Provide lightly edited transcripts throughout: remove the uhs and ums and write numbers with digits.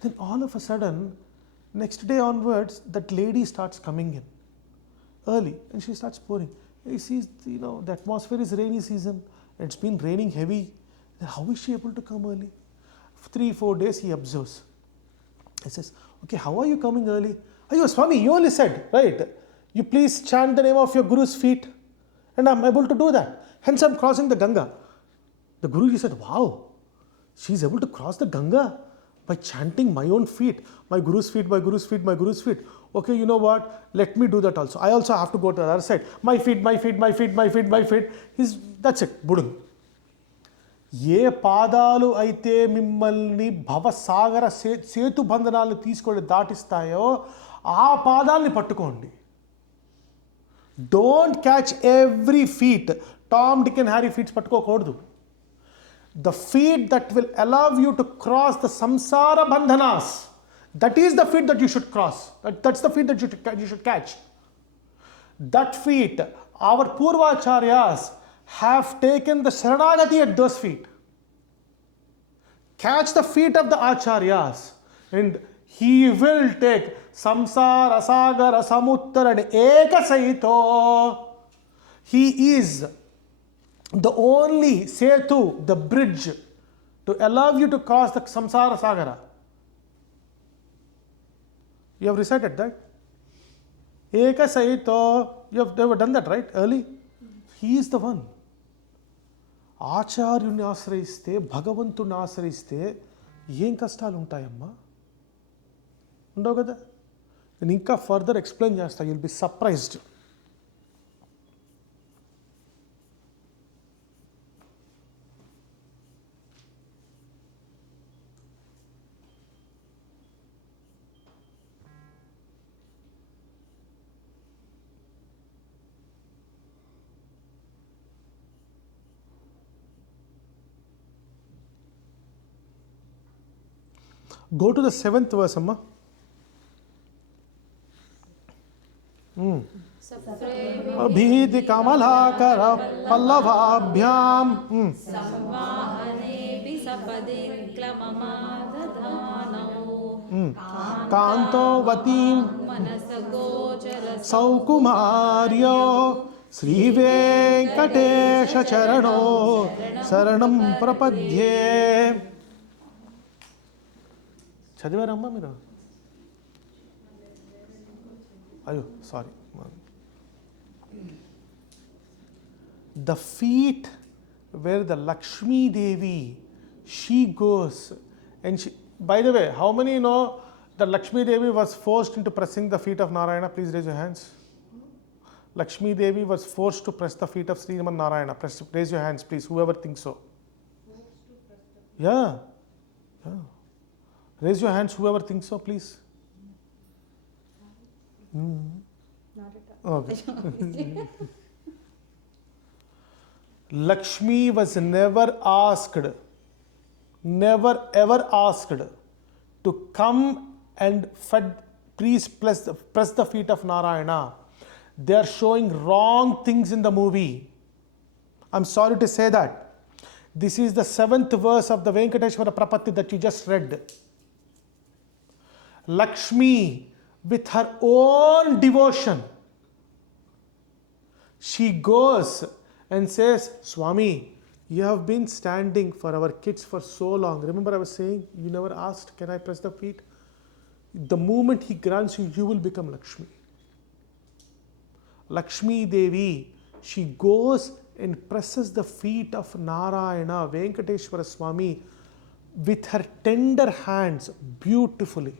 Then all of a sudden, next day onwards, that lady starts coming in early and she starts pouring. He sees, the atmosphere is rainy season. It's been raining heavy. How is she able to come early? 3-4 days he observes. He says, okay, how are you coming early? Ayo, Swami, you only said, right? You please chant the name of your Guru's feet. And I'm able to do that. Hence I'm crossing the Ganga. The Guruji said, wow, she's able to cross the Ganga by chanting my own feet. My Guru's feet, my Guru's feet, my Guru's feet. Okay, you know what? Let me do that also. I also have to go to the other side. My feet, my feet, my feet, my feet, my feet. That's it. Budung. ఏ పాదాలు అయితే మిమ్మల్ని భవసాగర సేతు బంధనాలను తీసుకొని దాటిస్తాయో ఆ పాదాలని పట్టుకోండి. Don't catch every feet. Tom, Dick and Harry feets పట్టుకోకూడదు. The feet that will allow you to cross the samsara bandhanas, that is the feet that you should cross. That's the feet that you should catch. That feet, our Pūrva Āchāryas have taken the Sharanagati at those feet. Catch the feet of the Acharyas and he will take samsara sagara samuttara and eka saito. He is the only setu, the bridge to allow you to cross the samsara sagara. You have recited that? Eka saito. You have never done that, right? Early? He is the one. ఆచార్యుని ఆశ్రయిస్తే, భగవంతుని ఆశ్రయిస్తే ఏం కష్టాలు ఉంటాయమ్మా? ఉండవు కదా. నేను ఇంకా further explain చేస్తాను. You'll be surprised. Go to the 7th verse, Amma. Abhidhi kamalakara pallavabhyam samvahane visapadir klamamadathanau kanto vatim manasagochara saukumaryo Śrī Venkateśwara charano saranam prapadye. చదివారమ్మా మీరు? అయ్యో, sorry. The feet where the Lakshmi Devi, she goes and she, by the way, how many know that Lakshmi Devi was forced into pressing the feet of Narayana? Please raise your hands. Lakshmi Devi was forced to press the feet of Sriman Narayana. Raise your hands, please, whoever thinks so. Yeah. Raise your hands, whoever thinks so, please. not at all. Okay. Lakshmi was never ever asked to come and please press the feet of Narayana. They are showing wrong things in the movie. I'm sorry to say that. This is the 7th verse of the Venkateshwara Prapatti that you just read. Lakshmi, with her own devotion, she goes and says, Swami, you have been standing for our kids for so long. Remember I was saying, you never asked, can I press the feet? The moment he grants you, you will become Lakshmi. Lakshmi Devi, she goes and presses the feet of Narayana, Venkateshwara Swami, with her tender hands, beautifully.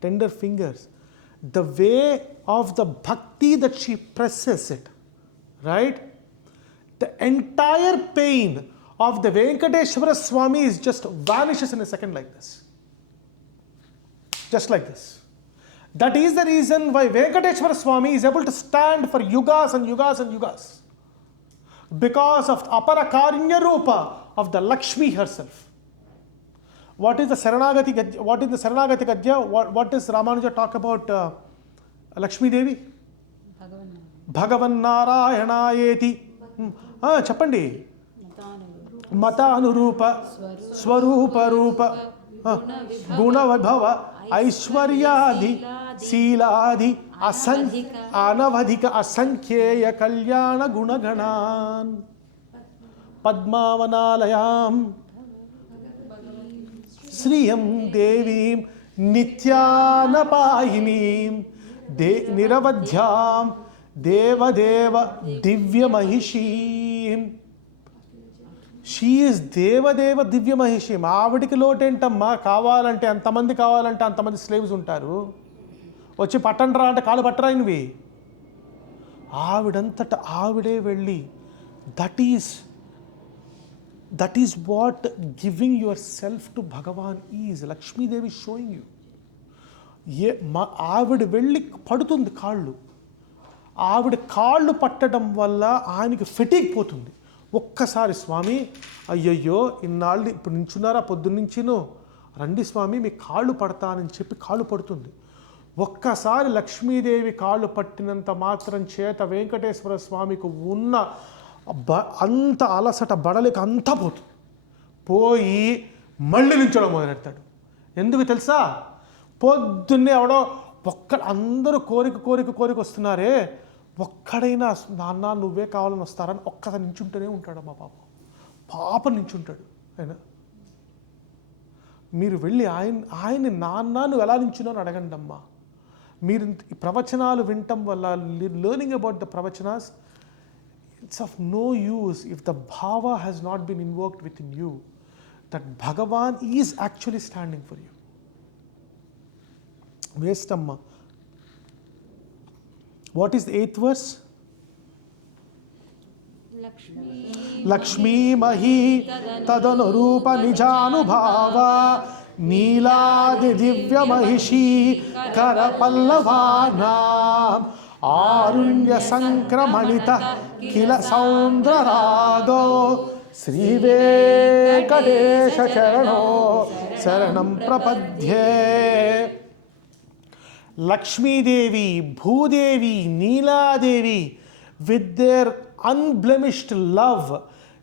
Tender fingers. The way of the bhakti that she presses it, right? The entire pain of the Venkateshwara Swami is just vanishes in a second like this. Just like this. That is the reason why Venkateshwara Swami is able to stand for yugas and yugas and yugas. Because of aparakarinya rupa of the Lakshmi herself. What is the Saranagati Gadya? What does Ramanuja talk about Lakshmi Devi? Bhagavan Narayanayeti. Chappandi. Matanurupa, Swarupa Rupa, Gunavadbhava, Aishwaryadi, Siladi, Anavadhika, Asankheya, Kalyana Gunaganan, Padmavanalayam, Sriyam Devim, Nityanapayinim, Niravadhyam, Deva Deva, Divya Mahishim. She is Deva Deva Divya Mahishim. ఆవిడికి లోటేంటమ్మా, కావాలంటే అంతమంది కావాలంటే అంతమంది slaves ఉంటారు, వచ్చి పట్టండ్రా అంటే కాలు పట్టరాయినవి. ఆవిడంతట ఆవిడే వెళ్ళి, that is what giving your self to Bhagavan is. Lakshmidevi showing you. ఆవిడ వెళ్ళి పడుతుంది కాళ్ళు. ఆవిడ కాళ్ళు పట్టడం వల్ల ఆయనకి ఫెటీగ్ పోతుంది. ఒక్కసారి స్వామి, అయ్యయ్యో ఇన్నాళ్ళు ఇప్పుడు నించున్నారా పొద్దున్నుంచిను, రండి స్వామి మీ కాళ్ళు పడతానని చెప్పి కాళ్ళు పడుతుంది. ఒక్కసారి లక్ష్మీదేవి కాళ్ళు పట్టినంత మాత్రం చేత వెంకటేశ్వర స్వామికి ఉన్న అంత అలసట బడలికి అంతా పోతుంది. పోయి మళ్ళీ నించడం మొదలెడతాడు. ఎందుకు తెలుసా? పొద్దున్నే ఎవడో అందరూ కోరిక వస్తున్నారే, ఒక్కడైనా నాన్న నువ్వే కావాలని వస్తారని ఒక్కసారి నించుంటూనే ఉంటాడు. మా పాప నించుంటాడు ఆయన. మీరు వెళ్ళి ఆయన్ని నాన్న నువ్వు ఎలా నించున్నావు అని అడగండి అమ్మా. మీరు ప్రవచనాలు వినటం వల్ల, లెర్నింగ్ అబౌట్ ద ప్రవచనాస్, it's of no use if the భావ has not been invoked with in you that భగవాన్ is actually standing for you. Waste అమ్మా. What is the 8th verse? Lakshmi Mahi Tadanurupa Nijanubhava Neeladi Divya Mahishi Karapallavanam Arunya Sankramanita Kila Saundrarago Śrī Venkateśwara Saranam Prapadhye. Lakshmi Devi, Bhudevi, Neela Devi, with their unblemished love,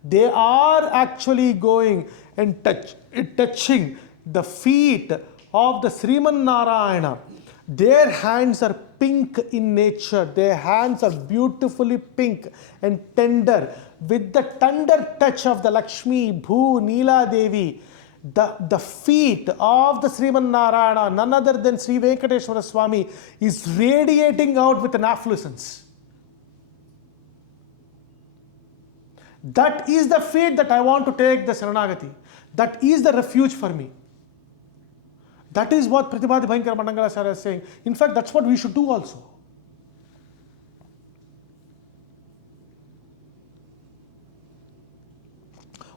they are actually going and touching the feet of the Sriman Narayana. Their hands are pink in nature. Their hands are beautifully pink and tender. With the tender touch of the Lakshmi, Bhu, Neela Devi, the feet of the Sriman Narayana, none other than Śrī Venkateśwara Swamy, is radiating out with an affluence. That is the feet that I want to take the Saranagati. That is the refuge for me. That is what Prativādi Bhayankaram Āchāryas is saying. In fact, that's what we should do also.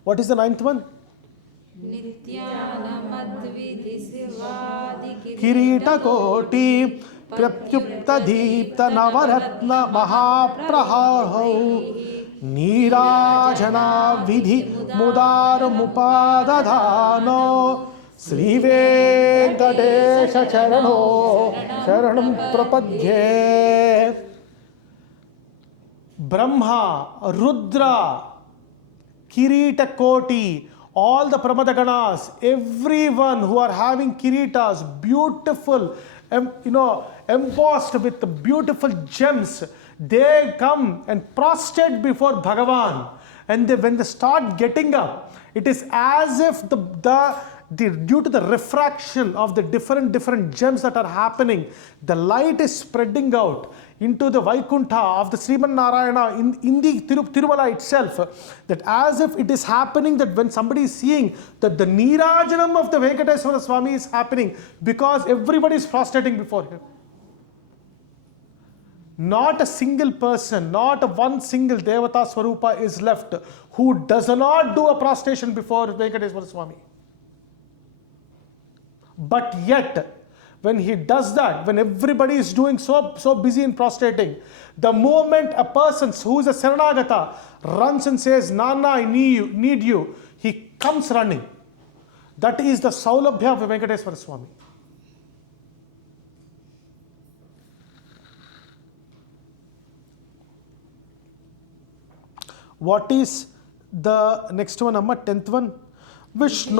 What is the 9th one? Kiritakoti Pratyupta Deepta Navaratna Mahaprahau Nirajana Vidhi Mudar Mupadadhano Śrī Venkateśwara Saranam Prapadhye. Brahma, Rudra, Kirita Koti, all the Pramadaganas, everyone who are having kiritas, beautiful, embossed with beautiful gems, they come and prostrate before Bhagavan. And when they start getting up, it is as if due to the refraction of the different gems that are happening, the light is spreading out into the Vaikuntha of the Sriman Narayana in the Tirumala itself, that as if it is happening, that when somebody is seeing that the Neerajanam of the Venkateswara Swamy is happening because everybody is prostrating before him. Not a single person, not one single Devata Swarupa is left who does not do a prostration before Venkateswara Swamy. But yet, when he does that, when everybody is doing so busy in prostrating, the moment a person who is a Saranagata runs and says, Nana, I need you, he comes running. That is the Saulabhya of Venkateswara Swamy. What is The next one, Amma, 10th one. Vishnu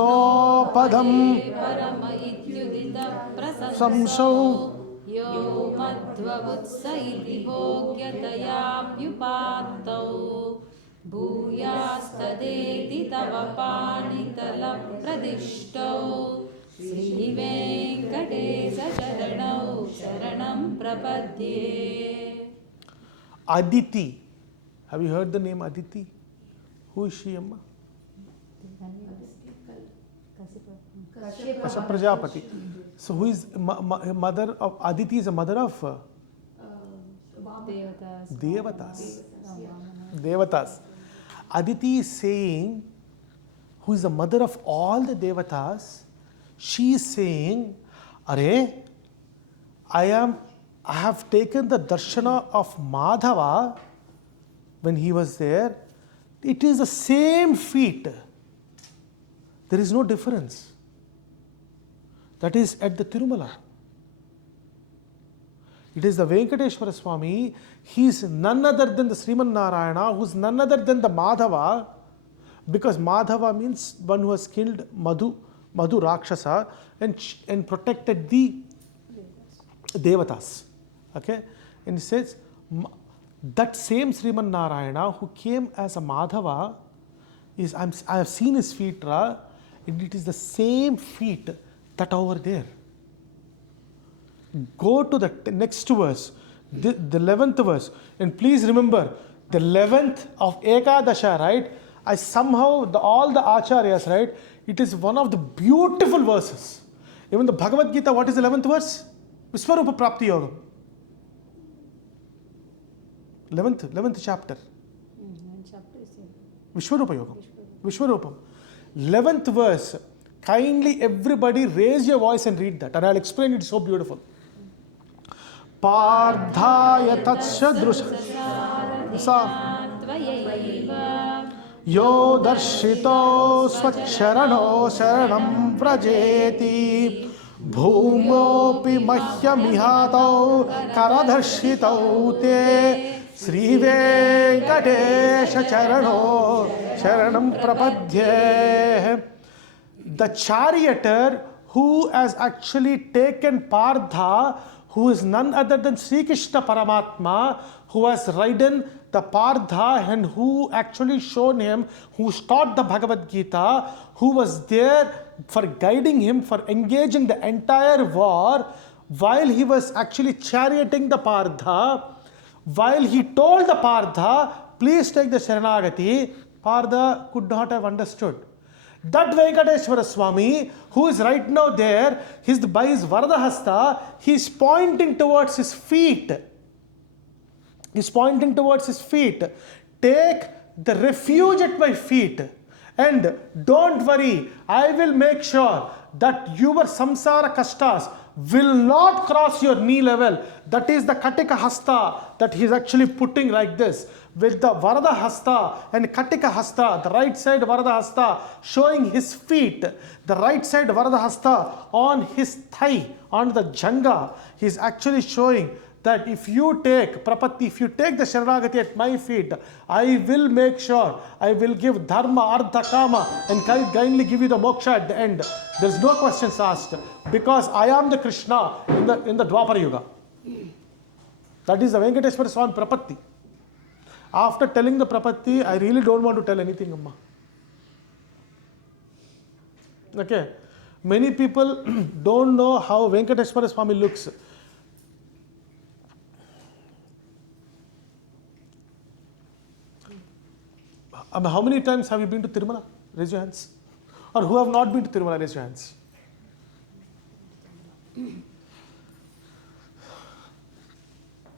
Padam Parama ityudita Samsau. Yo madhvavutsa iti bhogyataya pyupatau Bhuyastadeti tava panitala pradishtau Śrī Venkateśwara Sharanau Sharanam Prapadye. Aditi. Have you heard the name Aditi? Who is she, Amma? Kashyapa Prajapati. So who is mother of Aditi? Is a mother of Devatas. Devatas. Aditi is saying, who is the mother of all the Devatas, she is saying, Are, I have taken the darshana of Madhava when he was there. It is the same feet. There is no difference. That is at the Tirumala. It is the Venkateshwara Swamy. He is none other than the Sriman Narayana, who is none other than the Madhava, because Madhava means one who has killed Madhu Rakshasa and protected the Devatas. Okay? And he says, that same Sriman Narayana who came as a Madhava, I have seen his feet, and it is the same feet that over there. Go to the next verse, the 11th verse, and please remember, the 11th of Ekadasha, right? All the Acharyas, right? It is one of the beautiful verses. Even the Bhagavad Gita, what is the 11th verse? Viswarupa Prapti Yogam. 11th chapter. Vishwarupa Yogam. Vishwarupam. 11th verse. Kindly everybody raise your voice and read that, and I'll explain it so beautiful. Pardhaya tatsya drusha Yo darshito swacharano sharanam prajeti Bhumopi mahyamihatau karadharshitau te Śrī Venkateśwara Sharanam Prapadye. The charioteer who has actually taken Partha, who is none other than Sri Krishna Paramatma, who has ridden the Partha and who actually shown him, who taught the Bhagavad Gita, who was there for guiding him, for engaging the entire war, while he was actually charioting the Partha, while he told the Partha, please take the Sharanagati, Partha could not have understood. That Venkateshwara Swamy, who is right now there, by his Varadahasta, he is pointing towards his feet. He is pointing towards his feet. Take the refuge at my feet. And don't worry, I will make sure that your samsara kashtas will not cross your knee level. That is the Katika Hasta that he is actually putting like this. With the Varada Hasta and Katika Hasta, the right side Varada Hasta showing his feet, the right side Varada Hasta on his thigh, on the janga, he is actually showing that if you take Prapatti, if you take the Sharanagati at my feet, I will make sure, I will give Dharma, Artha, Kama and kindly give you the moksha at the end. There is no questions asked, because I am the Krishna in the Dwapara Yuga. That is the Venkateshwara Swamy Prapatti. After telling the Prapatti, I really don't want to tell anything, Amma. Okay. Many people don't know how Venkateshwara Swamy looks. How many times have you been to Tirumala? Raise your hands. Or who have not been to Tirumala? Raise your hands.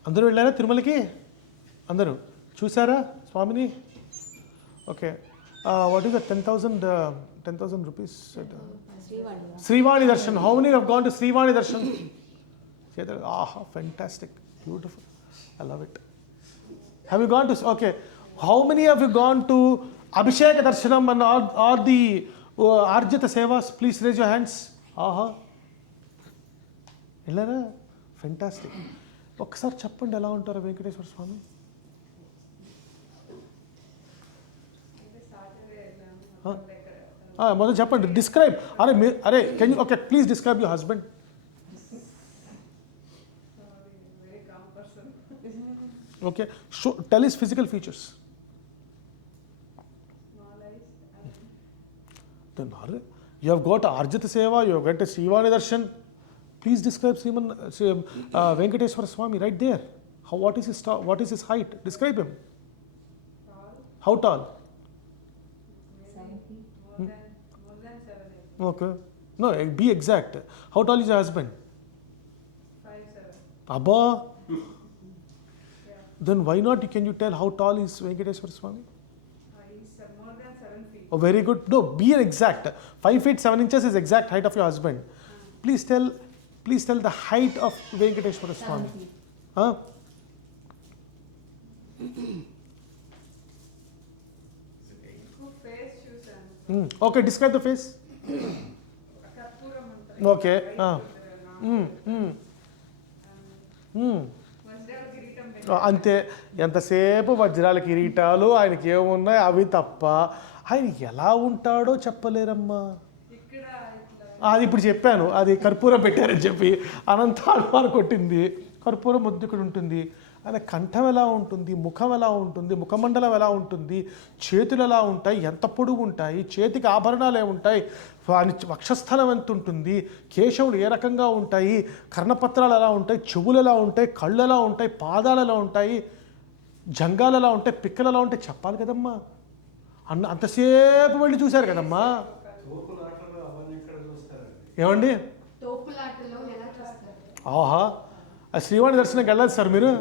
Andaru vellara Tirumalaki? Andaru. Chusara Swamini? Okay. What is the 10,000 rupees? Srivani Darshan. How many have gone to Srivani Darshan? Say that. Ah, fantastic. Beautiful. I love it. Have you gone to... Okay. How many have you gone to Abhishek Darshanam and all the Arjita Sevas? Please raise your hands. Aha. Illara? Fantastic. Okkasari cheppandi ela untaru Venkateshwara Swamy? మొదలు చెప్పండి, describe. అరే can you, okay, please describe your husband. Very calm person. Okay, tell his physical features. Small eyes. Then you have got Arjita Seva, you have got a Srivani Darshan. Please describe Venkateswara Swamy right there. What is his height? Describe him. Tall. How tall? 7 feet. More than 7 8. Okay. No, be exact. How tall is your husband? 5 7. Abba. Yeah. Then why not? Can you tell how tall is Venkateswara Swamy? He's more than 7 feet. Oh, very good. No, be exact. 5 feet 7 inches is exact height of your husband. Please tell the height of Venkateswara Swamy. Huh? Good face, shoes and Okay, describe the face. Karpooram antarı. Okay. వజ్రాల కిరీటం అంతే. ఎంతసేపు వజ్రాల కిరీటాలు ఆయనకి ఏమున్నాయి అవి తప్ప ఆయన ఎలా ఉంటాడో చెప్పలేరమ్మా. ఇక్కడ ఇట్లా అది ఇప్పుడు చెప్పాను, అది కర్పూరం పెట్టారని చెప్పి అనంత అనుమానం కొట్టింది. కర్పూరం ముద్దు ఇక్కడ ఉంటుంది. ఆయన కంఠం ఎలా ఉంటుంది, ముఖం ఎలా ఉంటుంది, ముఖమండలం ఎలా ఉంటుంది, చేతులు ఎలా ఉంటాయి, ఎంత పొడుగు ఉంటాయి, చేతికి ఆభరణాలు ఏముంటాయి, వాని వక్షస్థలం ఎంత ఉంటుంది, కేశవులు ఏ రకంగా ఉంటాయి, కర్ణపత్రాలు ఎలా ఉంటాయి, చెవులు ఎలా ఉంటాయి, కళ్ళు ఎలా ఉంటాయి, పాదాలు ఎలా ఉంటాయి, జంగాలు ఎలా ఉంటాయి, పిక్కలు ఎలా ఉంటాయి చెప్పాలి కదమ్మా. అంతసేపు వెళ్ళి చూశారు కదమ్మా. ఏమండి తోపులాటలో ఎలా చూస్తారు? ఆహా, ఆ శ్రీవాణి దర్శనంకి వెళ్ళాలి సార్ మీరు.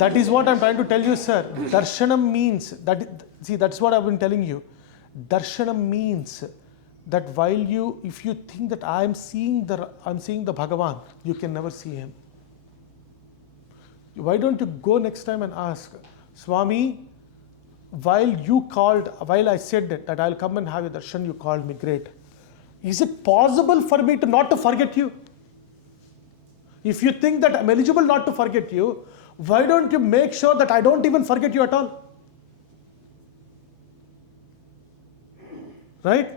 That is what I'm trying to tell you, sir. Darshanam means that's what I've been telling you. Darshanam means that if you think that I'm seeing the Bhagavan, you can never see him. Why don't you go next time and ask, Swami, while I said that I'll come and have a darshan, you called me, great. Is it possible for me not to forget you? If you think that I'm eligible not to forget you, why don't you make sure that I don't even forget you at all? Right?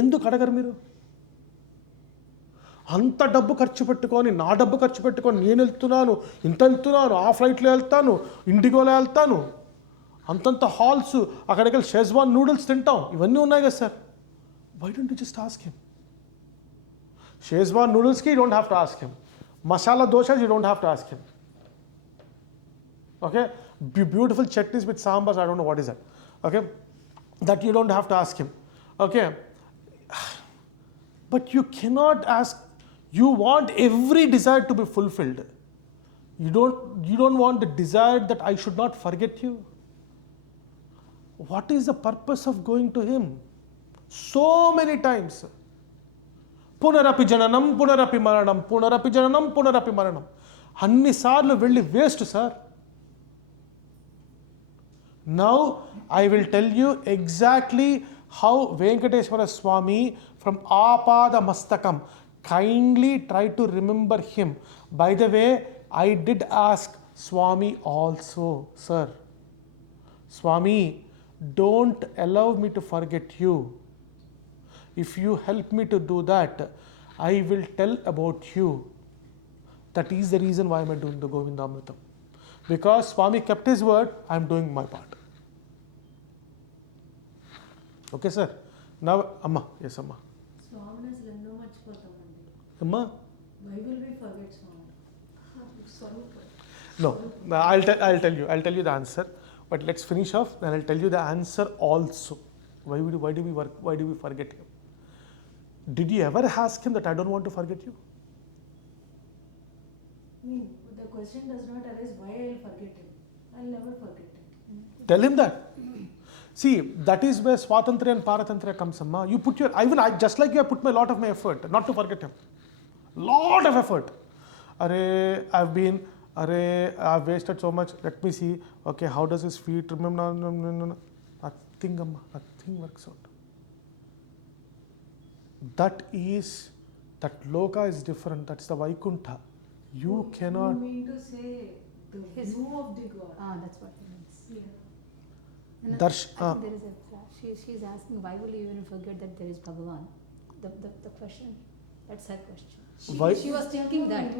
ఎందుకు అడగరు మీరు? అంత డబ్బు ఖర్చు పెట్టుకొని, నా డబ్బు ఖర్చు పెట్టుకొని నేను వెళ్తున్నాను, ఇంత వెళ్తున్నాను, ఆ ఫ్లైట్లో వెళ్తాను, ఇండిగోలో వెళ్తాను, అంతంత హాల్స్, అక్కడికి వెళ్ళి షెజ్వాన్ నూడిల్స్ తింటాం, ఇవన్నీ ఉన్నాయి కదా sir. Why don't you just ask him? Schezwan నూడిల్స్కి you don't have to ask him. Masala doshas, you don't have to ask him. Okay? Beautiful chutneys with sambars, I don't know what is that. Okay? That you don't have to ask him. Okay? But you cannot ask, you want every desire to be fulfilled. You don't want the desire that I should not forget you. What is the purpose of going to him? So many times. పునరపి జననం పునరపి మరణం, పునరపి జననం పునరపి మరణం. అన్నిసార్లు వెళ్ళి waste sir. Now I will tell you exactly how Venkateswara Swami from ఆపాద మస్తకం. Kindly try to remember him. By the way, I did ask Swami also, sir, Swami, don't allow me to forget you. If you help me to do that, I will tell about you. That is the reason why I am doing the VindAmrutam. Because Swami kept his word, I am doing my part. Okay, sir? Now, Amma. Yes, Amma. స్వామిని అసలు ఎన్నో మర్చిపోతామండి. Amma? Why will we forget స్వామి? స్వరూపం. No, I'll tell you the answer. But let's finish off, then I'll tell you the answer also. Why do we forget him? Did you ever ask him that I don't want to forget you? I mean, the question does not arise why I'll forget him. I'll never forget him. Tell him that. See, that is where Swatantriya and Paratantriya comes, Amma. You put just like you have put lot of my effort not to forget him. Lot of effort. I've wasted so much. Let me see. Okay, how does his feet remember? No. Nothing, Amma. Nothing works out. That loka is different. That's the Vaikuntha. You cannot. You mean to say the view of the God? That's what he means. Yeah. No, Darsh- I think there is a flash. She's asking why will you even forget that there is Bhagavan? The question, that's her question. Why- She was thinking that.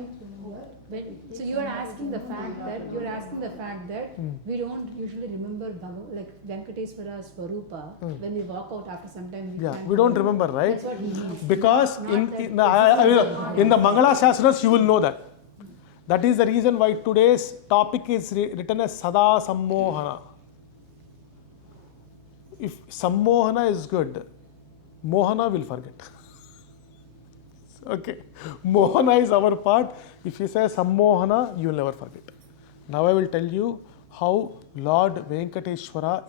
So you are asking the fact that we don't usually remember like Venkateswara Swarupa when we walk out after some time. We don't remember, right? That's what he means. Because Not in that in the Mangala Shastras you will know that. That is the reason why today's topic is written as Sada Sammohana. If Sammohana is good, Mohana will forget. Okay, Mohana is our part. If you say Sammohana, you will never forget. Now I will tell you how Lord Venkateshwara